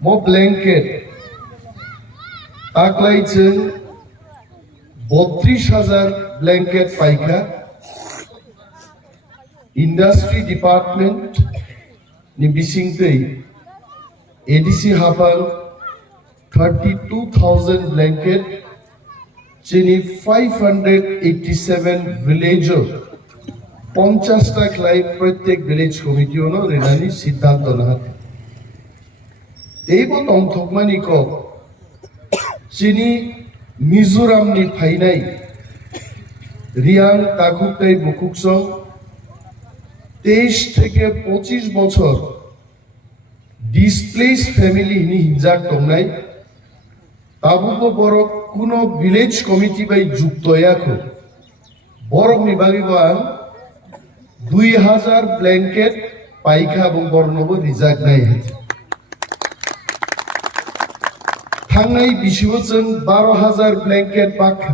mo blanket taklaichen 32,000 blanket paika industry department ni bisingtei ADC hapal 32,000 blanket chini 587 villager 50 ta khlai prottek village committee ono renani siddhanto na eibo tongthokmani ko chini Mizoram ni phainai Reang তাকুকটাই বুকুকসং 23 থেকে 25 বছর displace family নি হিনজাক টংনাই তাবুকো বড় কোন village committee by যুক্ত ইয়াকো বড় নিবাগিবান 2000 blanket পাইখা এবং বর্ণব রিজাক নাই হয়েছে থাংনাই বিশিবচন 12,000 ব্ল্যাঙ্কেট পাখা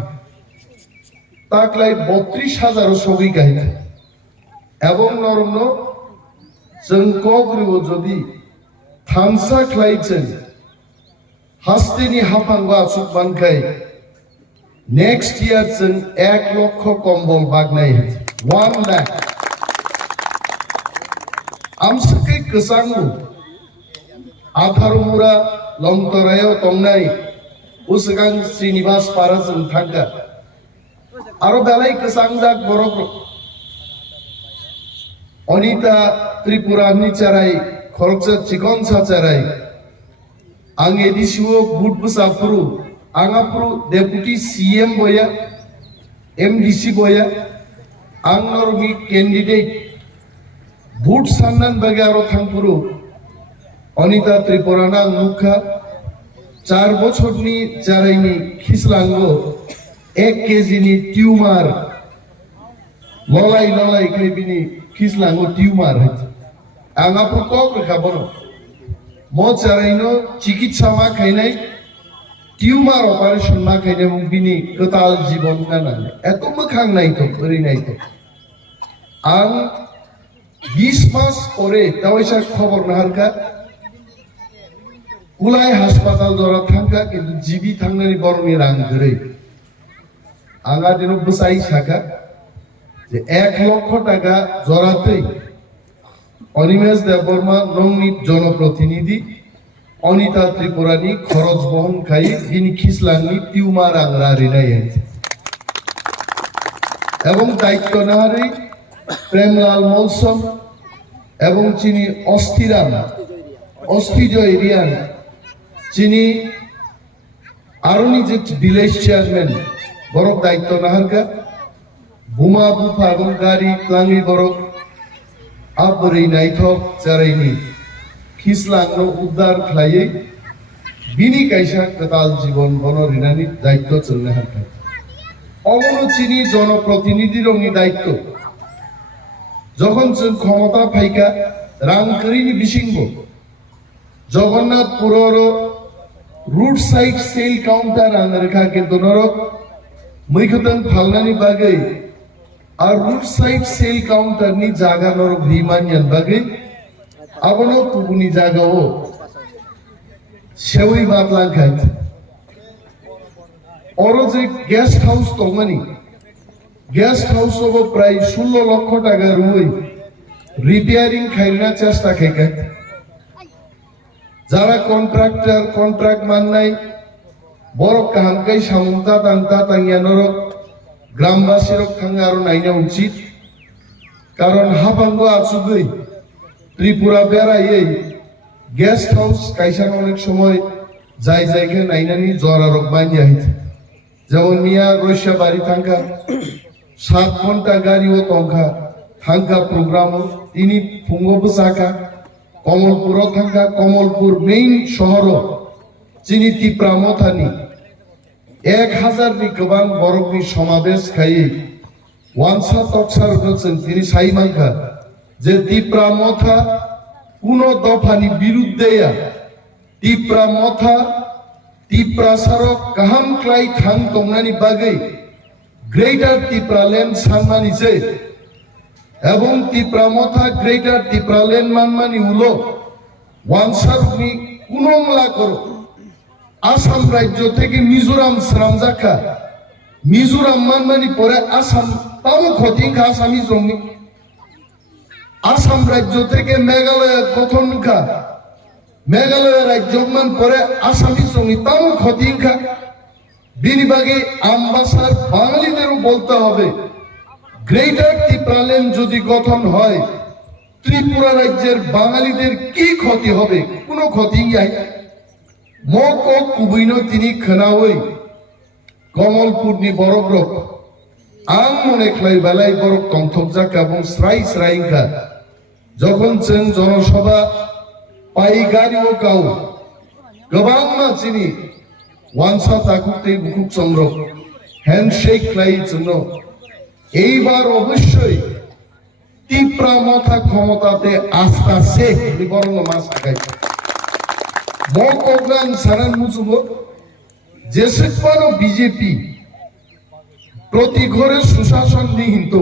তাকলাই 32,000 সগি গাইছে এবং নরম जों कग्रिव যদি থামসা খ্লাইছেন হাস্তিনি হাফাঙ্গা আসুক বানখাই নেক্সট ইয়ার जों 1 লক্ষ কম্বল বাগনাই 1 লাখ আমসকে কসাঙ্গু আধারমুরা লংতরায়ও তংনাই উসগাং শ্রীনিবাস পারাজন থাকা আরো বেলাই কসাংজাক বরক অনিতা ত্রিপুরা নিচারাই খরচা চিকন সাচারাই আং এডিসিও বুটবুসাপুরু আঙাপুরু ডেপুটি সিএম বয়া এমডিসি বয়া আং নরমি ক্যান্ডিডেট বুট সান্নান বাগে আরো থাংপুরু অনিতা ত্রিপুরা নাং মুখা 4 বছরনি চারাইনি খিসলাঙ্গো 1 কেজি নি টিউমার ললাই ললাই খাইবিনি খিসলাঙ্গো টিউমার হয়েছে আঙাপুর কক রেখা বলো মো চারাইনো চিকিৎসা মা খাইনাই টিউমার অপারেশন মা খাইনাই এবং বিনি কতাল জীবন গানা এত মোখাং নাই তো ওই নাই তো আং 20 মাস পরে তাওইসা খবর না হালকা কুলাই হাসপাতাল ধরা থাকা কিন্তু জিবি থাংনানি বরনি রাং ধরে আঙা দিন বসাই শাখা যে 1 লক্ষ টাকা জরাতেই অনিমেষ দেববর্মা নংনি জনপ্রতিনিধি অনিতা ত্রিপুরানি খরচ বহন খাই তিনি খিসলাংনি টিউমার আংরা রিনাই এবং দায়িত্ব নেওয়ারে প্রেমলাল মৌসুম এবং চিনি অস্থিজয় রিয়ান চিনি আরো নিজে ভিলেজ চেয়ারম্যান বড় দায়িত্ব নেওয়ার বুমা বুফা এবং গাড়ি ক্লাঙ্গি বড় আবরি নাইথক চারাইনি খিসলাংনো উদ্ধার খাইয়ে বিনি কাইসা কতাল জীবন বন রিনানি দায়িত্ব চলনে হারকা অগণ চিনি জনপ্রতিনিধি রঙি দায়িত্ব যখন ক্ষমতা ফাইকা রাং করিনি বিশিঙ্গ জগন্নাথপুরর রুট সাইড সেল কাউন্টার আন রেখা কিন্তু নরক मैखतन फालनानि बागै আর রুট সাইড সেল কাউন্টার নি জায়গা নরক ভিমানিয়ান বাগৈ আবনো পুগুনি জায়গাও সেওই বাতলান খাইত অর যে গেস্ট হাউস তমানি গেস্ট হাউস হবো প্রায় 16 লক্ষ টাকা রুই রিপেয়ারিং খাইনা চেষ্টা খাইকা যারা কন্ট্রাক্টর কন্ট্রাক্ট মাননাই বড় কাহামকাই সামন্তা তান্তা তাঙ্গিয়ানরক গ্রামবাসীরক থাঙ্গে আরো নাইনা উচিত কারণ হাফাঙ্গ আছুগৈ ত্রিপুরা বেড়াই গেস্ট হাউস কাইসান অনেক সময় যাই যাইকে নাইনানি জরারক বানিয়ে হইছে যেমন মিয়া রৈশা বাড়ি থাঙ্কা 7 ঘন্টা গাড়িও তংখা থাঙ্কা প্রোগ্রাম তিনি ফুঙ্গব সাকা কমলপুর থাঙ্কা কমলপুর মেইন শহর চিনি টিপ্রা মথানি 1000 নি গোবাং বরকনি সমাবেশ খাই ওয়ানসা তকসার হচ্ছেন তিনি সাইমাঙ্কা যে টিপ্রা মথা কোন দফানি বিরুদ্ধে টিপ্রা মথা টিপ্রা সারক কাহাম ক্লাই থাং তংনানি বাগৈ গ্রেটার টিপ্রা ল্যান্ড সানমানিছে এবং টিপ্রা মথা গ্রেটার টিপ্রা ল্যান্ড মানমানি উলো ওয়ানসারনি কুনংলা করো আসাম রাজ্য থেকে মিজোরাম শ্রামজাখা মিজোরাম মানমানি পরে আসাম তাও খতিংখা আসামি জমি আসাম রাজ্য থেকে মেঘালয় গঠনখা মেঘালয় রাজ্য মান পরে আসামি জমি তাও খতিংখা বিনিবাগে আমবাসার বাঙালিদেরও বলতে হবে গ্রেটার ত্রিপুরাল্যান্ড যদি গঠন হয় ত্রিপুরা রাজ্যের বাঙালিদের কি ক্ষতি হবে কোনো ক্ষতি নাই মক কুবৈন তিনি খোনাওই কমলপুরনি বরফ রক आं मने खालायबालाय बरफ तंथबजाखा এবং স্রাই স্রাইখা যখন जों जनसभा पाइगारियाव गाव गोबां मानसिनि वानसा ताकुते बुकुक चंद्र হ্যান্ডশেক খাই জন্য এইবার অবশ্যই তীব্র মাথা ক্ষমতাতে আস্থা সে বরং মাস আগাই মকগলান সারান মুসুব যেসেকবারও বিজেপি প্রতি ঘরে সুশাসন নিহিত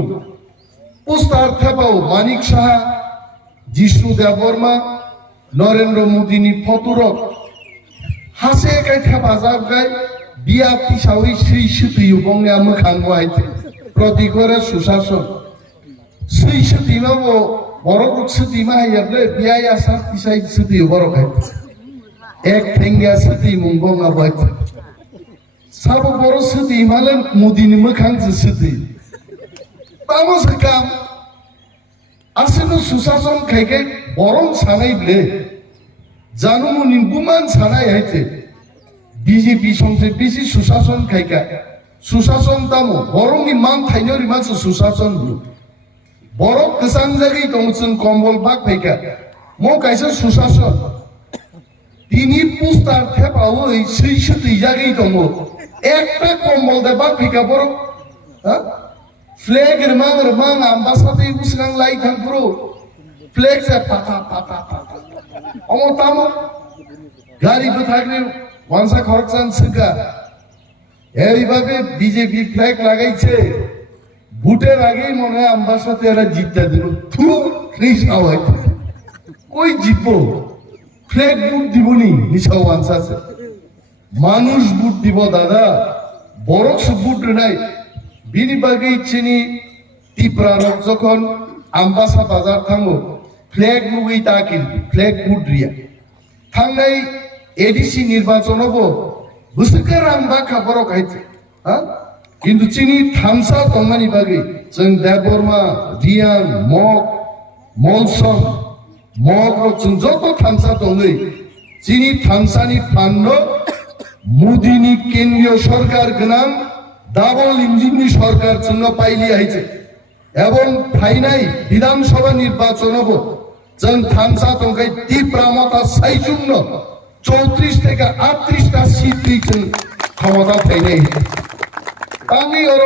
পুস্তার থেপাও মানিক সাহা জিষ্ণু দেববর্মা নরেন্দ্র মোদিনি ফতুরক হাসে একাই থেপা যাবগাই বিয়া পিসাওই সেই সুতিও বঙ্গে মোখাঙ্গ আইতে প্রতি ঘরে সুশাসন সেই সুতিমাবো বড় সুতিমা হাইয়াবলে বিয়াই আসা পিসাই সুতিও বড় খাইতে এক ঠেঙ্গিয়া সুতি মুঙ্গঙ্গা বাইতে সাবো বড় সুতি মালেন মোদিনি মোখাংজে সুতি তামো সাকাম আসেনো সুশাসন খাইকে বরং সানাইবলে জানুমুনি বুমান সানাই হাইতে বিজেপি সংসে বেশি সুশাসন খাইকা সুশাসন তামো বরংনি মান থাইনরি মাছ সুশাসন বড় গোসাং জায়গায় দংজন কম্বল ভাগ ফাইকা মো কাইসা সুশাসন তিনি পুস্তার থেপাও এই সেই সুতি জায়গায় দङ একটা কম্বল দে ভাগ ফাইকা বড় ফ্ল্যাগ রমাং আম্বাসাতে উসগাং লাই থাকপুরো ফ্ল্যাগ সে পাতা পাতা পাতা অমো তামো গাড়ি তো থাকলে ওয়ানসা খরচান সিকা এইভাবে বিজেপি ফ্ল্যাগ লাগাইছে ভোটের আগেই মনে হয় আম্বাসাতে এরা জিততে দিল থু রিস আওয়াজ কই জিতবো ফ্ল্যাগ বুট দিবনি নিশা ওয়ানসাছে মানুষ বুট দিব দাদা বড় বুট নাই বিনিবাগে চিনি ত্রিপুরার যখন আম্বাসা বাজার থাঙ্গো ফ্ল্যাগ লুগই তাকিল ফ্ল্যাগ বুট রিয়া থাংনাই এডিসি নির্বাচন হবো বুঝতে রামবা খাবার খাইছে হ্যাঁ কিন্তু চিনি থামসা দংমানি বাগে जों দেববর্মা রিয়াং মগ মলসন মগ जों যত থামসা দङै চিনি থামসানি ফান্ড মোদিনি কেন্দ্রীয় সরকার গনাম ডাবল ইঞ্জিননি সরকার জন্য পাইলি আইছে এবং ফাইনাই বিধানসভা নির্বাচন হবো जों থামসা দংখাই তীব্রমতা সাইজুন্ন 34 থেকে 38টা সিট দিয়েছেন ক্ষমতা ফাইনাই আমি ওর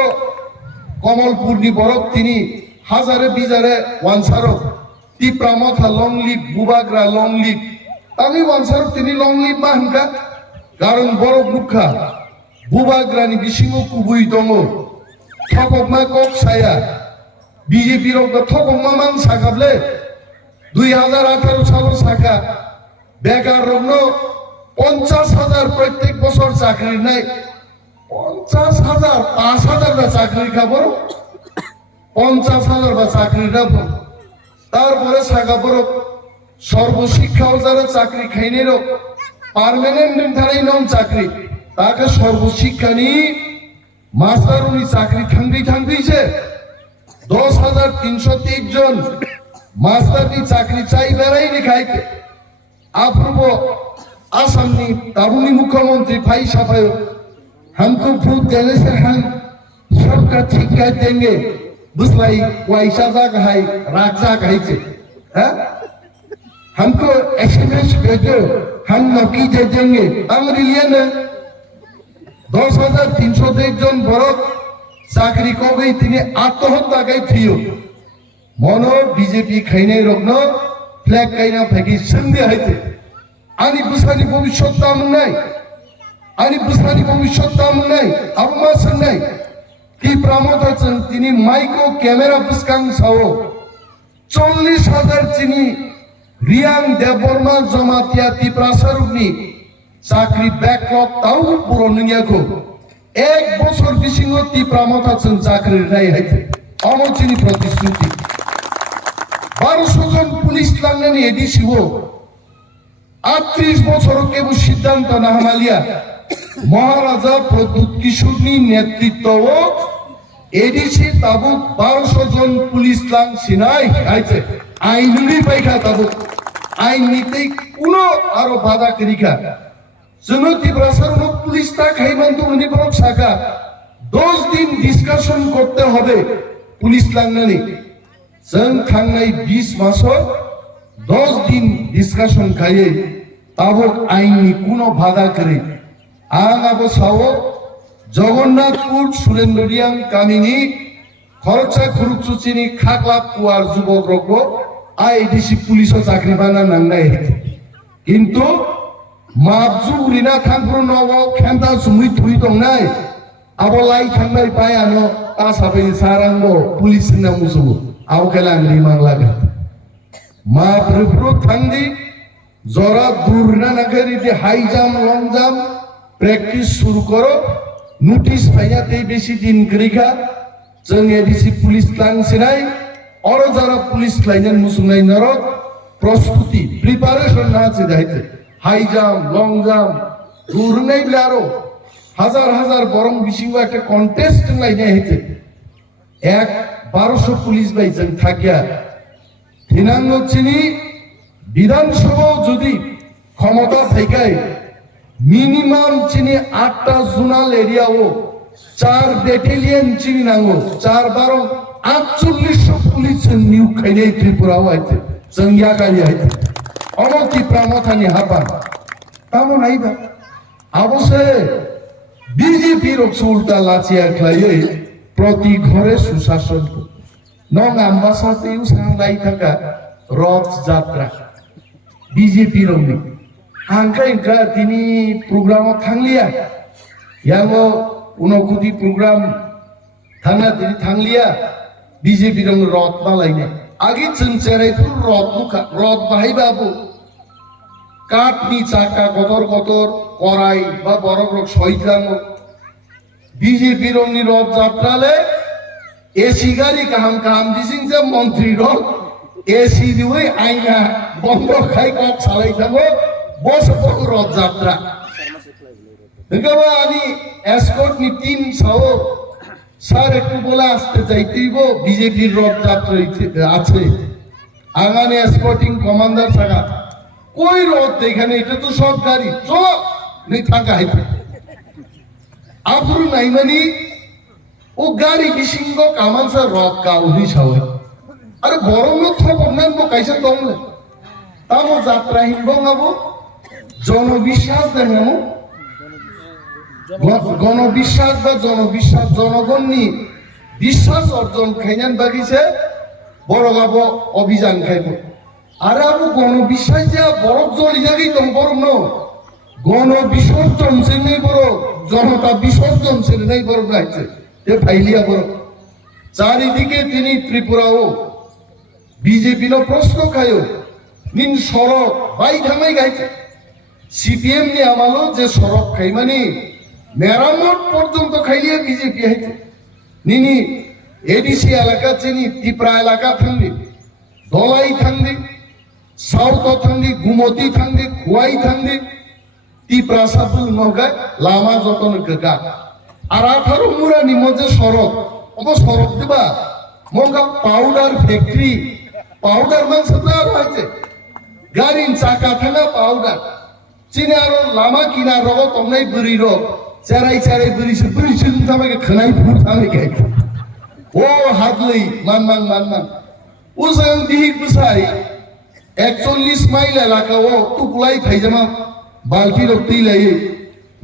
কমলপুরনি বরক তিনি হাজারে বিজারে ওয়ানসারো তীব্রমতা লং লিভ বুবাগ্রা লং লিভ আমি ওয়ানসারো তিনি লং লিভ মা হনকা কারণ বরক মুখা বুবাগ্রানি বিসিঙ্গ কুবুই দङ থকমা কক সায়া বিজেপি রক থকমা মান সাকাবলে 2018 সালের সাকা বেকার রগ্ন 50,000 প্রত্যেক বছর চাকরি নাই 50,000 5,000 বা চাকরি খাবো 50,000 বা চাকরি খাবো তারপরে সাকা বড় সর্বশিক্ষাও যারা চাকরি খাইনেরো পার্মানেন্ট নির্ধারণ নন চাকরি তাকে সর্বশিক্ষানি মাস্টারুনি চাকরি থাঙ্গিছে 10,323 জন মাস্টারনি চাকরি চাই বেড়াইনি খাইতে अपूर्व आसाम तारुणी मुख्यमंत्री भाई साहब हमको वोट देने से हम सबका ठीक कर देंगे बुझलाई वैसा जागा है राजा कहे हैं हमको एसएमएस भेजो हम नौकरी दे देंगे अंग्रेलिया ने 10,301 जन बड़ो चाकरी को गई तीन आत्महत्या गई थी मनो बीजेपी खाई रग्न फ्लैग कायना फेंकी संधि है आनी बुसानी भविष्य दाम नहीं आनी बुसानी भविष्य दाम नहीं अब मा संगनाय कि प्रमोदा जों तिनी माइक्रो कैमेरा बुसकां सावो 40,000 चिनी রিয়াং দেববর্মা জমাতিয়া ত্রিপ্রাসারুকনি চাকরি ব্যাকলগ তাও পূরণ নিয়াখো 1 বছর বিসিং ত্রিপ্রামতা जों চাকরির রায় হাইতে অমরচিনি প্রতিশ্রুতি 1200 জন পুলিশ লাংনানি এডিসিও 38 বছর কেবল সিদ্ধান্ত না হামালিয়া মহারাজা প্রদ্যুৎ কিশোরনি নেতৃত্ব এডিসি তাবুক 1200 জন পুলিশ লাং সিনাই আইছে আইনুনি পাইখা তাবুক আইন নিতে কোনো আরো বাধা করিখা जोंनो ত্রিপ্রাসারুক পুলিশ তা খাইমান তো উনি বড় শাখা 10 দিন ডিসকাশন করতে হবে পুলিশ লাংনানি जों थांनाय 20 মাসও 10 दिन डिस्कशन खाये ताबक आईनी कुनो बाधा करे आं आबो सावो जगन्नाथपुर सुरेन्द्रियां कामिनी खरचा खुरुचुचिनी खाकलाप कुआर जुबक रको आईडीसी पुलिसो चाकरी बाना नांनाय किन्तु माबजु उरिना थांफ्रु नवो खेमता सुमुइ थुइ दंनाय आबो लाई थांनाय पायानो तासाबै सारांगो पुलिस ना मुसुबो आबो केलां रिमां लागे मा प्रभु थांदी जरा दूर ना नगरी दे हाई जाम लॉन्ग जाम प्रैक्टिस शुरू करो नोटिस पाया ते बेसी दिन करिखा जों एडीसी पुलिस लांग सिनाय और जरा पुलिस लाइन मुसुनाय नरो प्रस्तुति प्रिपारेशन ना सिदाइते हाई जाम लॉन्ग जाम दूर नै ब्लारो हजार हजार बरम बिसिंगो একটা কন্টেস্ট লাইনে হেতে 1200 পুলিশ ভাই जों থাকিয়া বিধানসভা যদি ক্ষমতা থেকে মিনিমাম চিনি 8টা জোনাল এরিয়াও 4 ব্যাটালিয়ন চিনি নাঙ্গো 4 4800 পুলিশ নিয়োগ খাইলে ত্রিপুরা হইছে জঙ্গিয়া গাড়ি হইছে অমতি প্রামথানি হাবা তামো নাইবা অবশ্য বিজেপি রক্সুলটা লাচিয়া খাইয়ে প্রতি ঘরে সুশাসন নং আম্বাসাতেও সাংলাই থাকা রথ যাত্রা বিজেপি রংনি आंखा दिनी प्रोग्राम थांलिया यांगो उनकुति प्रोग्राम थांना दिनी थांलिया बीजेपी रंग रथ बालायने आगे चंचेराय रथ बाहाय बाबू काटनी चाका गतर गतर कराई बा बरफ रक सहितलांगो बीजेपी रंगनि रथ यात्राले एसी गाड़ी काहाम काहाम दिसिं जे मंत्री रथ एसी दिवै आइना बंद खाय कक सालाय थांगो बस रथ यात्रा नगरवानी एस्कॉर्ट नि टीम साओ सार একটু বলা আসতে যাইতেইব বিজেপি রথ যাত্রা আছে আগানে এসকর্টিং কমান্ডার থাকা কই রথ এখানে এটা তো সব গাড়ি চল নেই থাকা হইছে আফরু নাইমানি ও গাড়ি বিসিঙ্গ কামানসা রথ কাউরি সাওয় আরে বরং খবর নাম কাইসা দমলে তামো যাত্রা হিনবঙ্গাবো জনবিশ্বাস দেখানো গণবিশ্বাস বা জনবিশ্বাস জনগণনি বিশ্বাস অর্জন খাইনান বাগিছে বড় গাব অভিযান খাইব আর আবু গণবিশ্বাস যা বড় জলি জাগি দম বড় ন গণবিসর্জন সেনে বড় জনতা বিসর্জন সেনে নাই বড় গাইছে তে ফাইলিয়া বড় চারিদিকে তিনি ত্রিপুরাও বিজেপি নো প্রশ্ন খায়ো নিন সড়ক বাই থামাই গাইছে সিপিএম নি আমালো যে সড়ক খাইমানি মেরামত পর্যন্ত খাইলিয়ে বিজেপি হইছে নিনি এডিসি এলাকা চিনি ত্রিপুরা এলাকা থাঙ্গি দলাই থাঙ্গি সাউথ থাঙ্গি গুমতি থাঙ্গি খুয়াই থাঙ্গি ত্রিপুরা সাবুল নগায় লামা যতন গগা আর 18 মুরা নিমজে সড়ক অব সড়ক দিবা মঙ্গা পাউডার ফ্যাক্টরি পাউডার মাংসটা হইছে গাড়ির চাকা থাকা পাউডার চিনে আরো লামা কিনা রগ তমনাই বুড়ি রগ চারাই চারাই বুড়ি শুন থামাকে খানাই ফুট থামাকে ও হাতলেই মান ও সাং দিহি বুসাই 41 মাইল এলাকা ও টুকুলাই ফাইজামা বালতি রক্তি লাই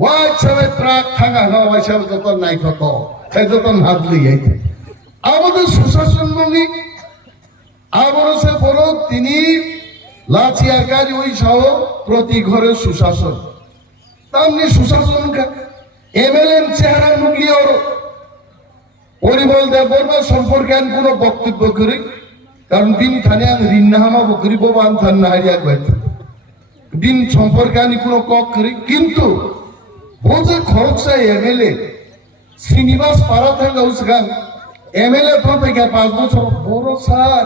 ওয়া ছাবে ট্রাক থাকা না ওয়া ছাবে যত নাই কত খাই যত হাতলেই আইতে আমাদের সুশাসন মনি আবরসে বড় তিনি লাচিয়াকারী ওই সহ প্রতি ঘরে সুশাসন তামনি সুশাসন এমএলএন চেহারা নুকলিয়ে পরিমল দেববর্মা সম্পর্কে কোনো বক্তব্য করে কারণ বিনি থানে আং রিন্না হামাবো করি বাবা আন থান না হারিয়া গেছে বিন সম্পর্কে আমি কোনো কক করি কিন্তু বোঝে খরচ চাই এমএলএ শ্রীনিবাস পাড়া থাকা উসগান এমএলএ পাবে 5 বছর বড় স্যার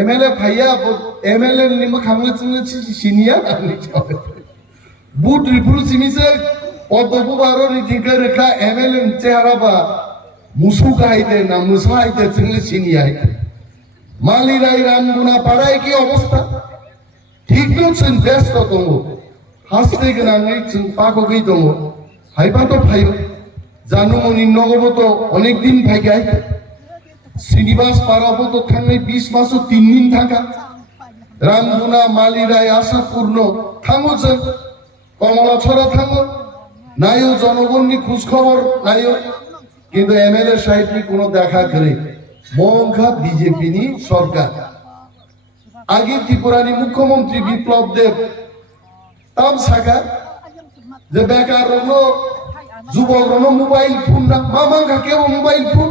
এমএলএ ভাইয়া এমএলএ নিম খামলে চিনে সিনিয়া আমি বুট রিপুল চিনিছে পদ্মপু বারো রিদিকে রেখা এমএলএ চেহারা বা মুসু গাইতে না মুসা আইতে চিনলে সিনিয়া মালিরাই রামগুনা পাড়ায় কি অবস্থা ঠিক নছেন ব্যস্ত দङ হাসতে গোনাङै जों পাকগৈ দङ হাইপাতো ফাইব জানুমনি নগবতো অনেকদিন ফাইগায় শ্রীনিবাস পাড়াবতো থাंनाय 20 মাসও 3 দিন থাকা রামগুনা মালিরাই আশাপূর্ণ থাङो जों কমলাছড়া থাङो নাইও জনগণনি খোঁজ খবর নাইও কিন্তু এমএলএ সাহেবনি কোনো দেখা করে মঙ্খা বিজেপিনি সরকার আগে ত্রিপুরানি মুখ্যমন্ত্রী বিপ্লব দেব তাম সাখা যে বেকার যুবক মোবাইল ফোন না মামাঙ্গা কেউ মোবাইল ফোন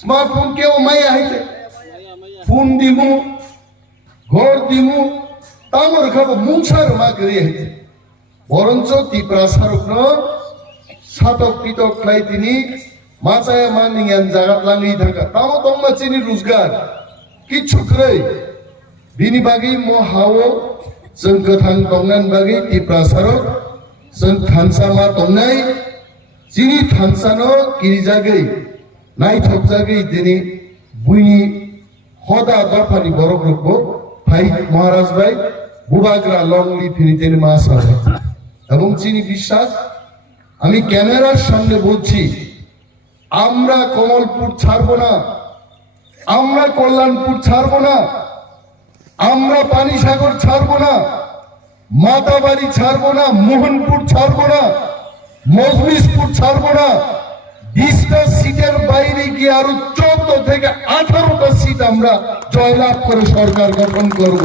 স্মার্টফোন কেউ মাইয়া হাইতে ফোন দিমু ঘর দিমু তামর খাবো মুংসার মা করে হাইতে বরঞ্চ ত্রিপুরা সারক সাতক পিতক লাই তিনি মাচায় মানিয়ান জাগাত লাঙি থাকা তামো তম্মা চিনি রোজগার কিচ্ছু করে बिनि बागै महाव जों गोथां दंनान बागै टिप्रासारो जों थानसामा दंनाय जिनि थानसानो गिरिजागै नायथबजागै दिनै बुइनि हदा दफानि बर' ग्रुपखौ भाई महाराज भाई बुबाग्रा लंगली फिनि दिनै मासा এবং যিনি বিশ্বাস আমি ক্যামেরার সামনে বলছি আমরা কমলপুর ছাড়বো না আমরা কল্যাণপুর ছাড়বো না আমরা পানিসাগর ছাড়বো না মাতাবাড়ি ছাড়বো না মোহনপুর ছাড়বো না মজলিসপুর ছাড়বো না 20টা সিটের বাইরে গিয়ে আরো 14 থেকে 18টা সিট আমরা জয়লাভ করে সরকার গঠন করব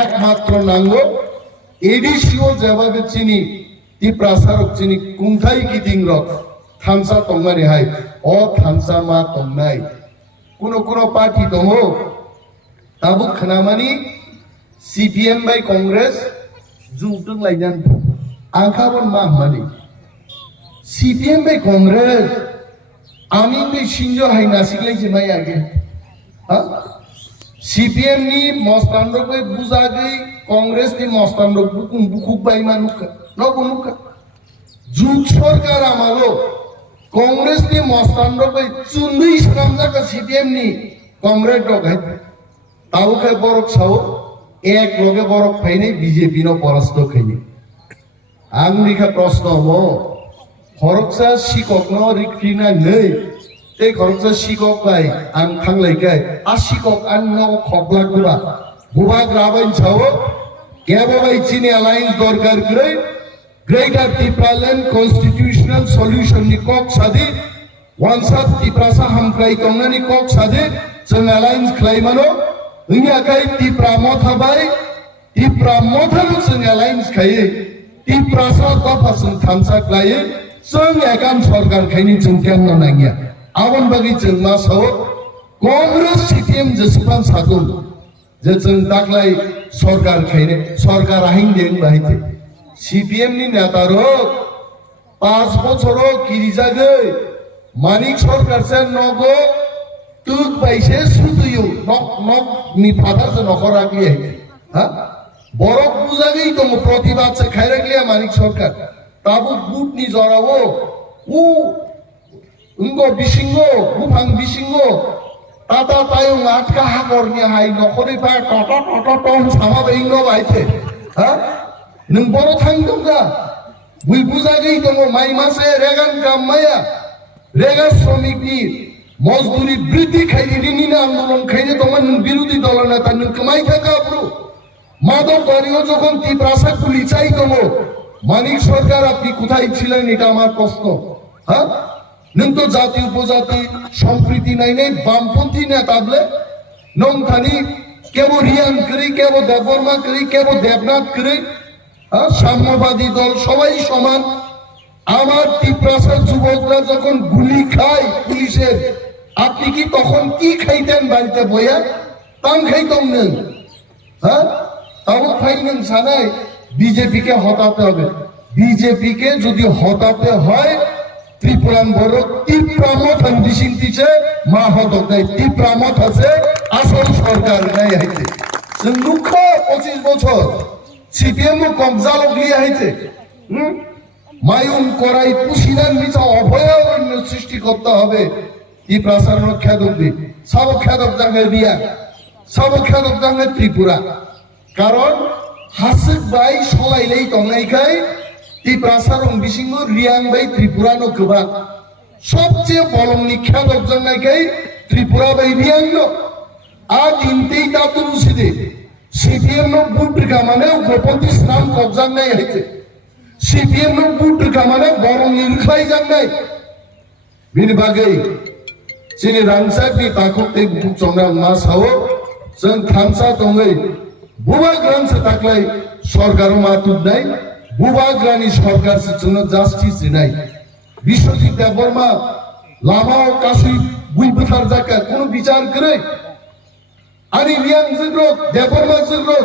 একমাত্র নাঙ্গ এডিসিও যেভাবে চিনি ত্রিপ্রাসারক চিনি কুংথাই গিদিংরক থানসা তংমানি হাই অ থানসা মা তংনাই কোন পার্টি দङ ताबुक खनामानी सीपीएम बाय कांग्रेस जुटों लाइजान आंखाबन मा मानी सीपीएम बाय कांग्रेस आमी बे सिंजो हाय नासिकलाय जे माय आगे हा सीपीएम नि मस्तानरो बाय बुजागै कांग्रेस नि मस्तानरो बुकुक बाय मानुका नगुनुका जुट सरकार आमालो कांग्रेस नि मस्तानरो बाय चुन्दै सामजाका सीपीएम नि कमरेड दगाय तावुखाय बरक साव एक लगे बरक फाइने बीजेपी नो परास्त खाइने आंनिखा प्रश्न हो खरकसा शिकक नो रिक्रिना नै ते खरकसा शिकक बाय आं थांलायखाय आ शिकक आन नो खबलागुरा बुबा ग्राबाइन साव केबोबाय चिनि अलायन्स दरकार गरै ग्रेटर टिप्रालैंड कन्स्टिट्यूशनल सल्यूशन नि कक सादि वानसात टिप्रासा हामक्राय तंनानि कक सादि जों alliance खालायमानो Ini akai tipra mothalo जों alliance खायो tipra sa tapasung thansa klaye जों एकाम सरकार खायनि जों केमन नागिया आवन बागै जों मा साव कांग्रेस सीपीएम जेसेबां सागुन जे जों दाख्लाय सरकार खायने सरकार आहिं देन बाहायते सीपीएम नि नेतारो 5 বছরও কিরিজাগৈ मानिक सरकार से नगो तुक बाइसे सुतुयो नक नि फादा से नखरा गए हां बरक बुझागै दङ प्रतिबाद से खाइरा गया मानिक सरकार ताबु बुट नि जरावो उ उंगो बिसिंगो बुफां बिसिंगो ताता तायं आटका हागरनि हाय नखरै फा टट टन सामा बैंगो बाइते हां नों बर थांदोंगा बुइ बुझागै दङ माइ मासे रेगान गाममाया रेगा श्रमिकनि मजदूरी बृद्धि खाइदिनि आंदोलन खाइने दङ नों बिरोधी दल नेता नों कमाइ थाकाब्रु माधव बारियो যখন ত্রিপ্রাসা গুলি চাই দङ মানিক সরকার আপনি কোথায় ছিলেন এটা আমার প্রশ্ন হ্যাঁ नों तो जाति उपजाति সম্প্রীতি নাই নাই বামপন্থী নেতাবলে নং খানি কেবো রিয়াং করি কেবো দেববর্মা করি কেবো দেবনাথ করি হ্যাঁ সাম্যবাদী দল সবাই সমান আমার ত্রিপ্রাসার যুবকরা যখন গুলি খায় পুলিশের আপনি কি তখন কি খাইতেন বাড়িতে বইয়া তাম খাইতাম নেন হ্যাঁ তাও খাইলেন সানাই বিজেপি কে হটাতে হবে বিজেপি কে যদি হটাতে হয় ত্রিপুরান বড় তীব্রামত দিশিং দিছে মা হদক নাই তীব্রামত আছে আসল সরকার নাই হইতে দুঃখ 25 বছর সিপিএম কবজা লিয়ে হইতে মায়ুন করাই পুশিনার নিচে অভয়ারণ্য সৃষ্টি করতে হবে এই প্রসারণ খেদবি সব খেদব জাঙ্গে রিয়া সব খেদব জাঙ্গে ত্রিপুরা কারণ হাসিক বাই সলাইলেই তংনাইখাই এই প্রসারণ বিসিং রিয়াং বাই ত্রিপুরা নো গোবাং সবচেয়ে বলমনি খেদব জাঙ্গাইখাই ত্রিপুরা বাই রিয়াং নো আজ ইনতেই তাতু মুসিদে সিপিএম নো বুট মানে গোপন্তি স্নান কবজাং নাই হইতে সিপিএম নো বুট মানে বরং নিরখাই যান নাই বিনবাগৈ চিনি রাংসাকনি তাকতে চংরা মাস হাও जों थांसा दङै बुबाग्रानसो थाख्लाय सरकारो मातुब নাই बुबाग्रानि सरकारसो जोंनो जास्टिस दिनाय बिश्वजित देबबर्मा लामाव कासुइ बुइ बुथार जाका कोनो बिचार करे आनि लियां जोग्रो देबबर्मा जोग्रो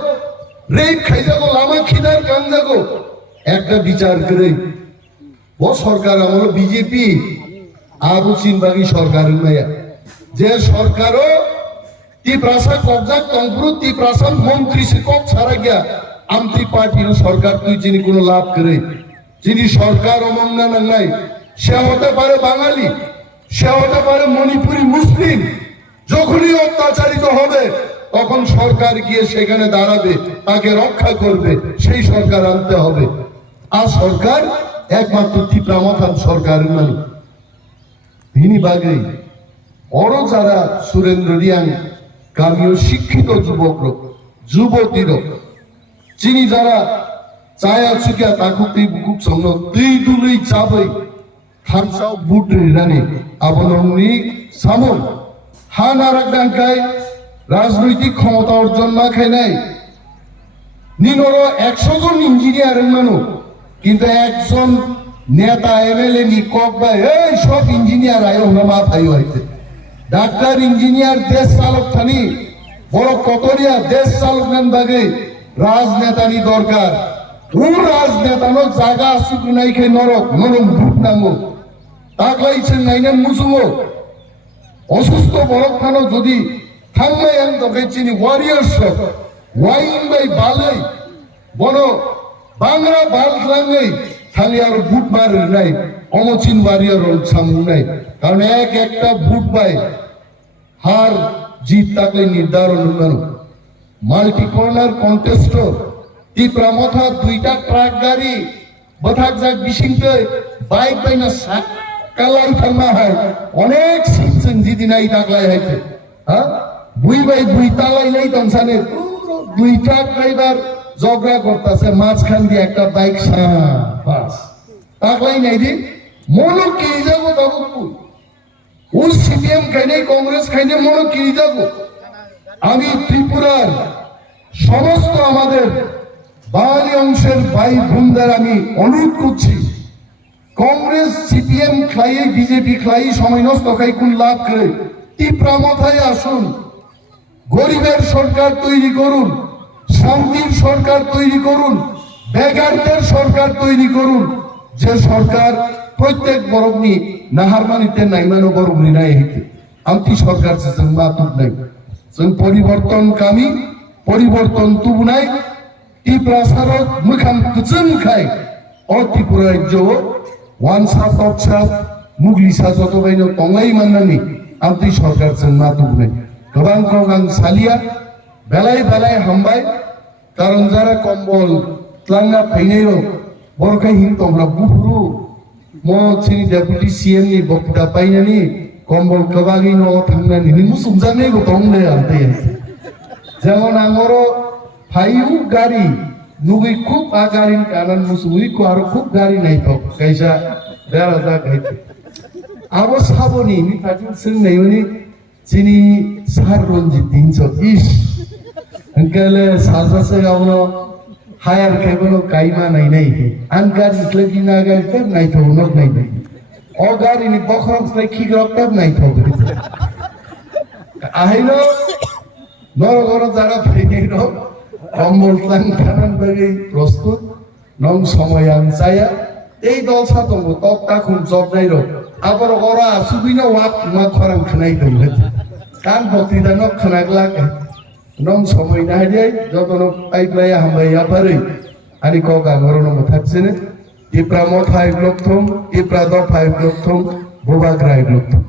रेप खाइजागो लामा खिदार गांजागो একটা বিচার করে ও সরকার আমল বিজেপি আবু চিনবাগি সরকারের মায়া যে সরকারও ती प्रासा कब्जा तंपुरु ती प्रासा मंत्री से कब छाड़ा गया आमती पार्टी ने सरकार तुई जिनी कोनो लाभ करे जिनी सरकार अमंगना नंगाई সে হতে পারে বাঙালি সে হতে পারে মণিপুরি মুসলিম যখনই অত্যাচারিত হবে তখন সরকার গিয়ে সেখানে দাঁড়াবে তাকে রক্ষা করবে সেই সরকার আনতে হবে আর সরকার একমাত্র তীব্রামথান সরকারের নাম ভিনি বাগৈ অরো যারা সুরেন্দ্র রিয়াং গামীয় শিক্ষিত যুবক যুবতীর চিনি যারা চায়া চুকিয়া তাকুতি বুকুক সঙ্গ দুই দুলুই চাবই থামসাও বুট রানি আবনমনি সামন হান আরাকদাঙ্কাই রাজনৈতিক ক্ষমতা অর্জন না খাই নাই নিনরো 100 জন ইঞ্জিনিয়ারের মানুষ কিন্তু একজন নেতা এমএলএ নি ককবা এই সব ইঞ্জিনিয়ার আয়ো না মাথায় হইতে ডাক্তার ইঞ্জিনিয়ার দেশ চালক থানি বড় কতরিয়া দেশ চালক নেন বাগে রাজনেতানি দরকার ও রাজনেতানো জায়গা আসুক নাই খাই নরক নরম ভূত নামো তাকলাইছেন নাইনেন মুসুমো অসুস্থ বরফ খানো যদি থামবে এন তোকে চিনি ওয়ারিয়ার্স ওয়াইন বাই বালাই বড় বাংলা বাল লাঙ্গই খালি আর ভূত মার নাই অমচিন ওয়ারিয়ার সামু নাই কারণ এক একটা ভোট পায় হার জিত তাকে নির্ধারণ মাল্টি কর্নার কন্টেস্ট তীব্রামথা দুইটা ট্রাক গাড়ি বথাক যাক বিশিংতে বাইক বাইনা কালাই থামা হয় অনেক শিখছেন যদি নাই তাকলাই হইতে হ্যাঁ বুই বাই বুই তালাই নাই তনসানে দুই ট্রাক ড্রাইভার ঝগড়া করতেছে মাঝখান দিয়ে একটা বাইক বাস তাকলাই নাই দি মনো কে যাবো বাবু ও সিপিএম খাইনে কংগ্রেস খাইনে মনো কে যাবো আমি ত্রিপুরার সমস্ত আমাদের বাঙালি অংশের ভাই বোনদের আমি অনুরোধ করছি কংগ্রেস সিপিএম খাই বিজেপি খাই সময় নষ্ট খাই কোন লাভ করে তীব্রামথায় আসুন গরিবের সরকার তৈরি করুন শান্তির সরকার তৈরি করুন বেকারদের সরকার তৈরি করুন যে সরকার প্রত্যেক বরগ্নি নাহারমানিতে নাইমানো বরগ্নি নাই হইতে আমতি সরকার जों मातुब নাই जों পরিবর্তনকামী পরিবর্তন তুবু নাই ত্রিপুরা সারক মুখাম কুচুম খাই অ ত্রিপুরা রাজ্য ওয়ানসা তৎসা মুগলিসা যত বাইনো তংলাই মাননানি আমতি সরকার जों मातुब নাই गोबां गोबां सालिया বেলায় বেলায় হামবাই কারণ যারা কম্বল ত্লাঙ্গা ফাইনাইরো বরখাই হিন তোমরা বুহুরু মচিনি ডেপুটি সিএম नि বক্তা পাইনানি কম্বল কবাগি ন থাংনানি নি মুসুম জানে গো তংলে আনতে যেমন আমরো ফাইউ গাড়ি নুগি খুব আগারিন কানান মুসুই কো আর খুব গাড়ি নাই তো কাইসা বেরা যা গাইতে আরো সাবনি নি তাজিন সিং নাইনি চিনি সার রঞ্জিত দিনছো ইস अंकले साजा से गावनो हायर के बोलो काईमा नहीं नहीं अंकार इसलिए कि ना गए फिर नहीं तो उन्होंने नहीं नहीं O gari ni bokrok sai khigrok tab nai thobe. Ahino noro goro jara phegiro কম্বল প্ল্যান খানান বাগি প্রস্তুত নং সময়ান চায়া এই দল সাতঙ্গ তক তাকুন জব নাইর আবার ওরা আসুবিনা ওয়াক মা খরাং খানাই দলে কান বক্তৃতা নক খানাগলাক নং সময় না হারিয়াই যতন পাইপ্লাই হামবাইয়া পারে আনি কগা গরণ থাকছেন টিপ্রা মথাই ব্লক থম টিপ্রা দফাই ব্লক থম বোবাগ্রাই ব্লক থম